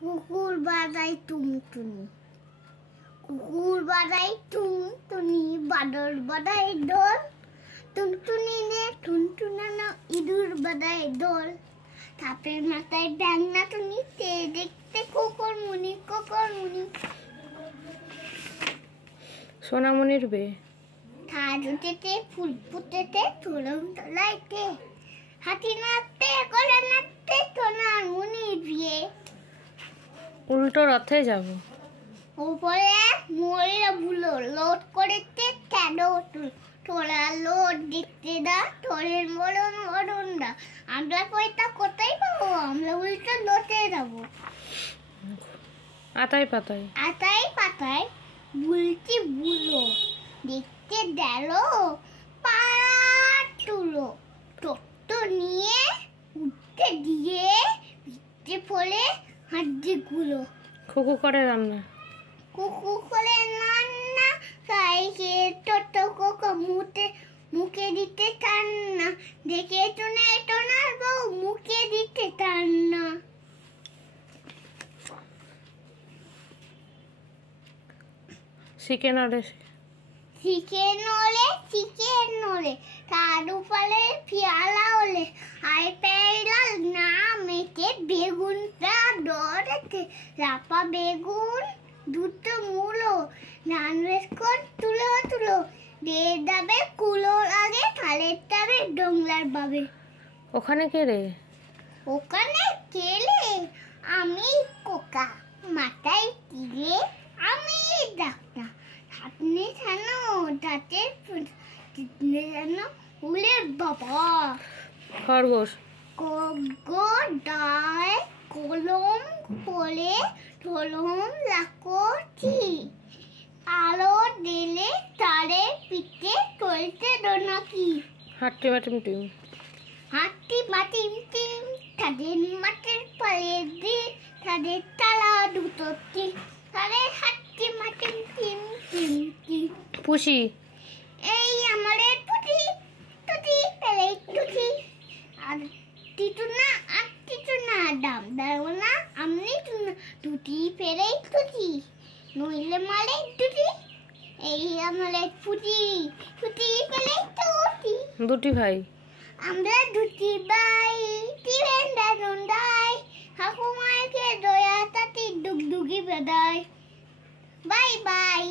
কুকুর বাজায় টুনটুনি, কুকুর বাজায় টুনটুনি, বাদর বাজায় দোল, টুনটুনি নে টুনটুনানো ইঁদুর বাজায় দোল। সাপের মাথায় ব্যাঙ নাচুনি, সে দেখতে কোকরমুনি কোকরমুনি। সোনামণির বিয়ে। ধান উঠেতে ফুল ফুটেতে তুলন তলাইতে, হাতি নাচতে করে নাচতে সোনামণির বিয়ে। উল্টো রথে যাব। উপরে ময়ূরা বুলো লোড করেছে কেন তোরা লোড দেখতে দা তোরের মরণ মরণ দা। আমরা পয়সা কোথায় পাবো? আমরা উল্টো লোটে যাবো। আতাই পাতায় আতাই পাতায় বুলটি বুলো দেখতে গেল পাড়া তুলো। টোটো নিয়ে উঠতে দিয়ে পিঠে ফলে হাড্ডি গুলো। খুকু করে রান্না। কুকু করে রান্না, সাইকে টোটো কোকো মুখে দিতে চান না। দেখে শুনে টোনার বউ মুখে দিতে চান না। চিকেন আরে চিকেন নলে তার উপরে পিয়ালা হলে আই পেলাল না মেটে বেগুনটা ডরেতে রাপা বেগুন দুটো মূলো নানভেজ কর তুলো তুলো দিয়ে যাবে কুলোর আগে থালের যাবে ডোংলার বাবে। ওখানে কে রে? ওখানে কেলে আমি কোকা, মাথায় তিলে আমি ডাক্তার, হাতনে ছানো দাঁতের তিতনে জানো উলে বাবা। খরগোশ। ডায় কলম বলে কলম লাকড়ি, আলো দিলে তারে পিঠে চলতে নাকি। হাট্টি মাটিম টিম। হাট্টি মাটিম টিম তাদের মাটির পায়ে দি তাদের তালা দুটো টিম তাদের হাট্টি মাটিম টিম টিম টিম। পুষি। এই আমাদের টুটি টুটি পেলে টুটি আর টিটুনা দাম দাও না আমনি টুটি পেলে টুটি নইলে মালে টুটি। এই আমাদের ফুটি টুটি পেলে টুটি। দুটি ভাই। আমরা দুটি ভাই টিরেন দারুন্দাই, ঠাকুমাকে দয়া তাতে ডুগডুগি বেদায়। Bye bye.